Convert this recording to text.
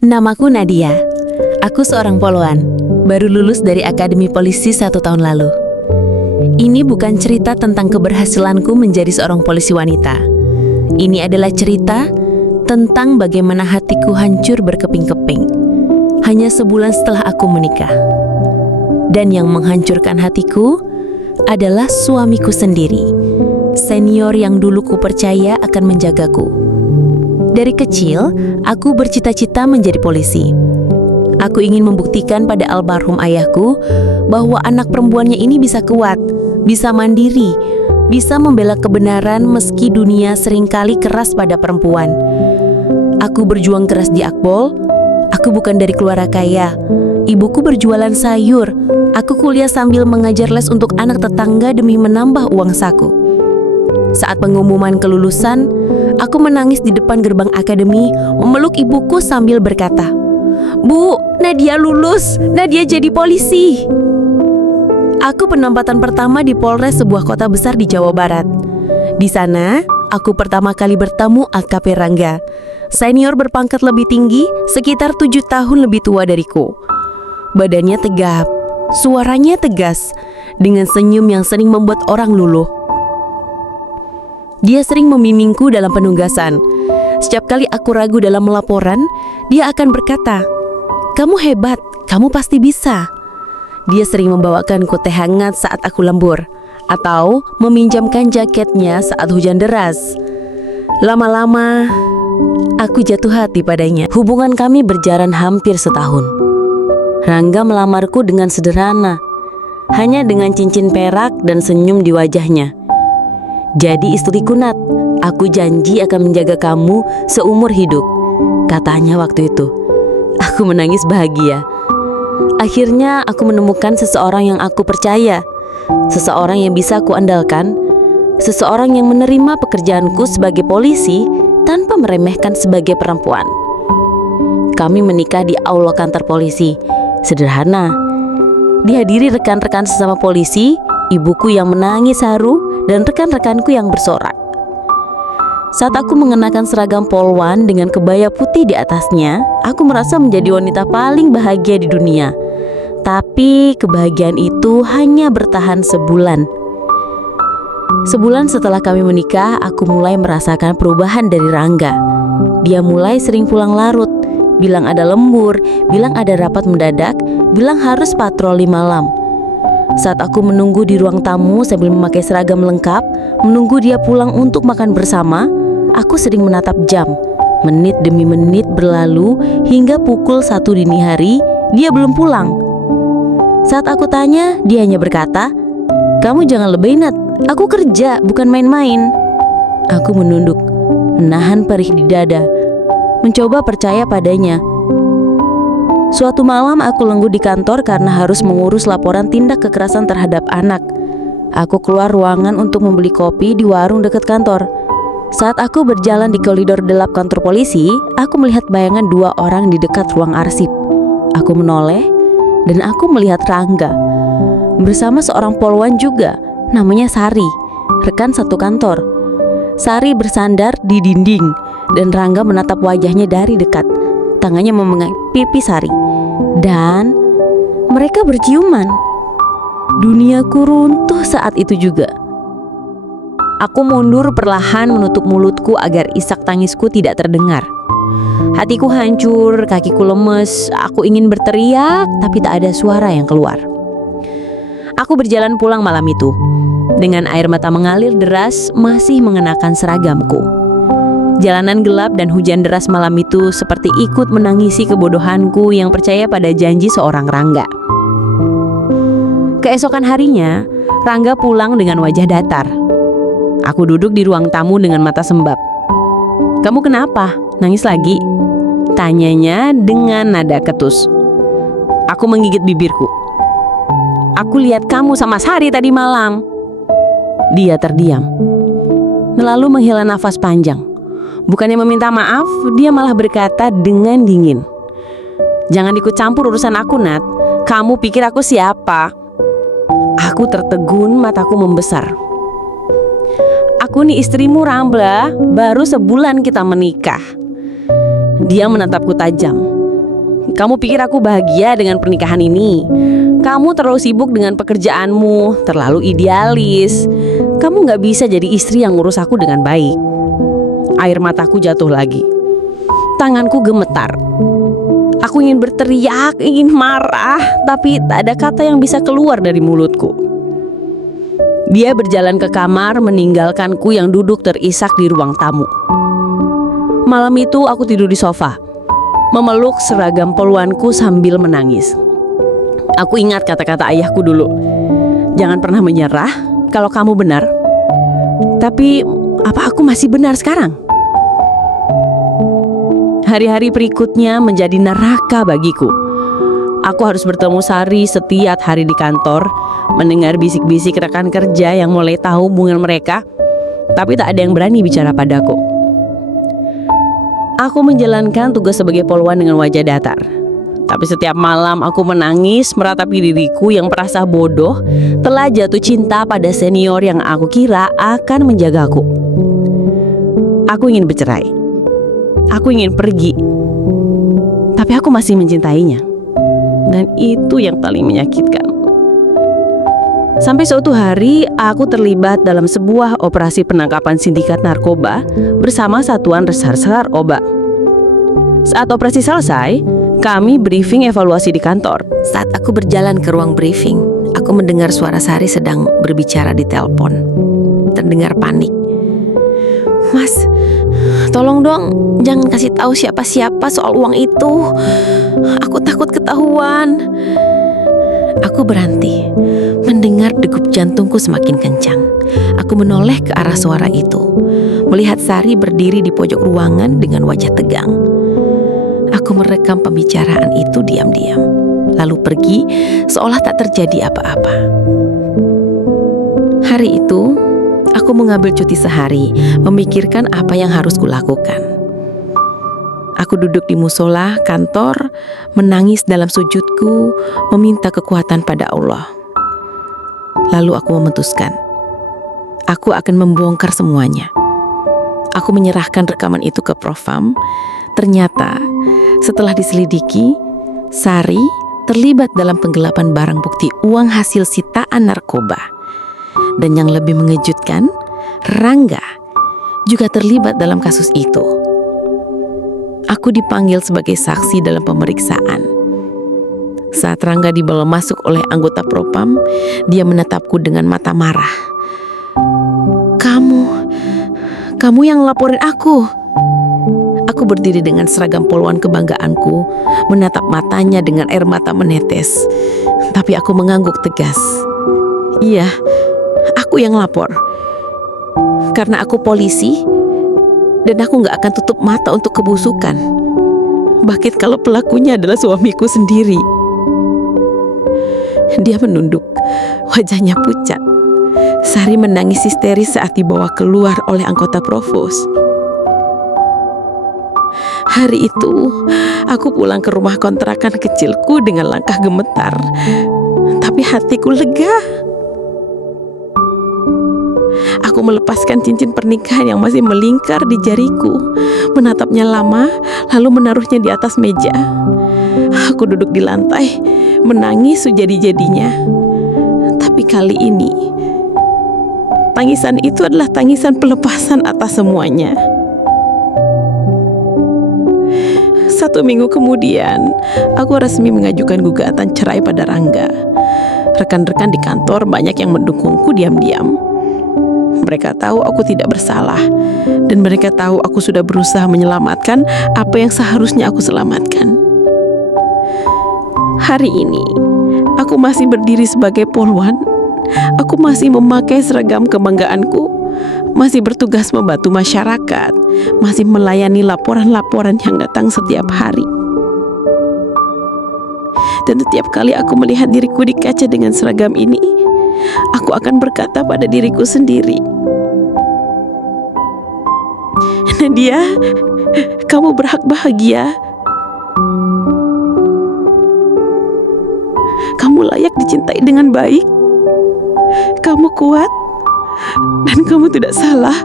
Namaku Nadia. Aku seorang poluan, baru lulus dari Akademi Polisi 1 tahun lalu. Ini bukan cerita tentang keberhasilanku menjadi seorang polisi wanita. Ini adalah cerita tentang bagaimana hatiku hancur berkeping-keping. Hanya sebulan setelah aku menikah. Dan yang menghancurkan hatiku adalah suamiku sendiri, senior yang dulu kupercaya akan menjagaku. Dari kecil, aku bercita-cita menjadi polisi. Aku ingin membuktikan pada almarhum ayahku bahwa anak perempuannya ini bisa kuat, bisa mandiri, bisa membela kebenaran meski dunia seringkali keras pada perempuan. Aku berjuang keras di Akpol. Aku bukan dari keluarga kaya. Ibuku berjualan sayur. Aku kuliah sambil mengajar les untuk anak tetangga demi menambah uang saku. Saat pengumuman kelulusan, aku menangis di depan gerbang akademi, memeluk ibuku sambil berkata, "Bu, Nadia lulus, Nadia jadi polisi." Aku penempatan pertama di Polres, sebuah kota besar di Jawa Barat. Di sana, aku pertama kali bertemu AKP Rangga, senior berpangkat lebih tinggi, sekitar 7 tahun lebih tua dariku. Badannya tegap, suaranya tegas, dengan senyum yang sering membuat orang luluh. Dia sering membimbingku dalam penugasan. Setiap kali aku ragu dalam laporan, dia akan berkata, "Kamu hebat, kamu pasti bisa." Dia sering membawakanku teh hangat saat aku lembur, atau meminjamkan jaketnya saat hujan deras. Lama-lama, aku jatuh hati padanya. Hubungan kami berjalan hampir setahun. Rangga melamarku dengan sederhana, hanya dengan cincin perak dan senyum di wajahnya. "Jadi istriku, Nat, aku janji akan menjaga kamu seumur hidup," katanya waktu itu. Aku menangis bahagia. Akhirnya aku menemukan seseorang yang aku percaya, seseorang yang bisa aku andalkan, seseorang yang menerima pekerjaanku sebagai polisi tanpa meremehkan sebagai perempuan. Kami menikah di aula kantor polisi, sederhana. Dihadiri rekan-rekan sesama polisi, ibuku yang menangis haru, dan rekan-rekanku yang bersorak. Saat aku mengenakan seragam polwan dengan kebaya putih di atasnya, aku merasa menjadi wanita paling bahagia di dunia. Tapi kebahagiaan itu hanya bertahan sebulan. Sebulan setelah kami menikah, aku mulai merasakan perubahan dari Rangga. Dia mulai sering pulang larut, bilang ada lembur, bilang ada rapat mendadak, bilang harus patroli malam. Saat aku menunggu di ruang tamu sambil memakai seragam lengkap, menunggu dia pulang untuk makan bersama, aku sering menatap jam. Menit demi menit berlalu hingga pukul 1 dini hari, dia belum pulang. Saat aku tanya, dia hanya berkata, "Kamu jangan lebay, Nat, aku kerja, bukan main-main." Aku menunduk, menahan perih di dada, mencoba percaya padanya. Suatu malam aku lenggu di kantor karena harus mengurus laporan tindak kekerasan terhadap anak. Aku keluar ruangan untuk membeli kopi di warung dekat kantor. Saat aku berjalan di koridor gelap kantor polisi, aku melihat bayangan 2 orang di dekat ruang arsip. Aku menoleh dan aku melihat Rangga bersama seorang polwan juga, namanya Sari, rekan satu kantor. Sari bersandar di dinding dan Rangga menatap wajahnya dari dekat. Tangannya memegang pipi Sari, dan mereka berciuman. Duniaku runtuh saat itu juga. Aku mundur perlahan menutup mulutku agar isak tangisku tidak terdengar. Hatiku hancur, kakiku lemes. Aku ingin berteriak, tapi tak ada suara yang keluar. Aku berjalan pulang malam itu dengan air mata mengalir deras, masih mengenakan seragamku. Jalanan gelap dan hujan deras malam itu seperti ikut menangisi kebodohanku yang percaya pada janji seorang Rangga. Keesokan harinya, Rangga pulang dengan wajah datar. Aku duduk di ruang tamu dengan mata sembab. "Kamu kenapa? Nangis lagi?" tanyanya dengan nada ketus. Aku menggigit bibirku. "Aku lihat kamu sama Sari tadi malam." Dia terdiam, lalu menghela nafas panjang. Bukannya meminta maaf, dia malah berkata dengan dingin, "Jangan ikut campur urusan aku, Nat. Kamu pikir aku siapa?" Aku tertegun, mataku membesar. "Aku nih istrimu, Rambla. Baru sebulan kita menikah." Dia menatapku tajam. Kamu pikir aku bahagia dengan pernikahan ini? Kamu terlalu sibuk dengan pekerjaanmu, terlalu idealis. Kamu gak bisa jadi istri yang ngurus aku dengan baik. Air mataku jatuh lagi. Tanganku gemetar. Aku ingin berteriak, ingin marah, tapi tak ada kata yang bisa keluar dari mulutku. Dia berjalan ke kamar, meninggalkanku yang duduk terisak di ruang tamu. Malam itu aku tidur di sofa, memeluk seragam poluanku sambil menangis. Aku ingat kata-kata ayahku dulu. Jangan pernah menyerah kalau kamu benar. Tapi apa aku masih benar sekarang? Hari-hari berikutnya menjadi neraka bagiku. Aku harus bertemu Sari setiap hari di kantor, mendengar bisik-bisik rekan kerja yang mulai tahu hubungan mereka, tapi tak ada yang berani bicara padaku. Aku menjalankan tugas sebagai poluan dengan wajah datar. Tapi setiap malam aku menangis meratapi diriku yang merasa bodoh telah jatuh cinta pada senior yang aku kira akan menjagaku. Aku ingin bercerai. Aku ingin pergi. Tapi aku masih mencintainya. Dan itu yang paling menyakitkan. Sampai suatu hari aku terlibat dalam sebuah operasi penangkapan sindikat narkoba bersama Satuan Reserse Narkoba. Saat operasi selesai, kami briefing evaluasi di kantor. Saat aku berjalan ke ruang briefing, aku mendengar suara Sari sedang berbicara di telepon. Terdengar panik. Mas, tolong dong, jangan kasih tahu siapa-siapa soal uang itu. Aku takut ketahuan. Aku berhenti, mendengar degup jantungku semakin kencang. Aku menoleh ke arah suara itu, melihat Sari berdiri di pojok ruangan dengan wajah tegang. Aku merekam pembicaraan itu diam-diam, lalu pergi seolah tak terjadi apa-apa. Hari itu, aku mengambil cuti sehari, memikirkan apa yang harus kulakukan. Aku duduk di musola kantor, menangis dalam sujudku, meminta kekuatan pada Allah. Lalu aku memutuskan, aku akan membongkar semuanya. Aku menyerahkan rekaman itu ke Profam. Ternyata, setelah diselidiki, Sari terlibat dalam penggelapan barang bukti uang hasil sitaan narkoba. Dan yang lebih mengejutkan, Rangga juga terlibat dalam kasus itu. Aku dipanggil sebagai saksi dalam pemeriksaan. Saat Rangga dibawa masuk oleh anggota Propam, dia menatapku dengan mata marah. Kamu yang laporin aku. Aku berdiri dengan seragam poluan kebanggaanku, menatap matanya dengan air mata menetes. Tapi aku mengangguk tegas. Iya, aku yang lapor. Karena aku polisi, dan aku gak akan tutup mata untuk kebusukan. Bahkan kalau pelakunya adalah suamiku sendiri. Dia menunduk, wajahnya pucat. Sari menangis histeris saat dibawa keluar oleh anggota provos. Hari itu, aku pulang ke rumah kontrakan kecilku dengan langkah gemetar. Tapi hatiku lega. Aku melepaskan cincin pernikahan yang masih melingkar di jariku, menatapnya lama, lalu menaruhnya di atas meja. Aku duduk di lantai, menangis sejadi-jadinya. Tapi kali ini, tangisan itu adalah tangisan pelepasan atas semuanya. 1 minggu kemudian, aku resmi mengajukan gugatan cerai pada Rangga. Rekan-rekan di kantor banyak yang mendukungku diam-diam. Mereka tahu aku tidak bersalah, dan mereka tahu aku sudah berusaha menyelamatkan apa yang seharusnya aku selamatkan. Hari ini, aku masih berdiri sebagai poluan. Aku masih memakai seragam kebanggaanku, masih bertugas membantu masyarakat, masih melayani laporan-laporan yang datang setiap hari. Dan setiap kali aku melihat diriku di kaca dengan seragam ini, aku akan berkata pada diriku sendiri, Nadia, kamu berhak bahagia. Kamu layak dicintai dengan baik. Kamu kuat dan kamu tidak salah.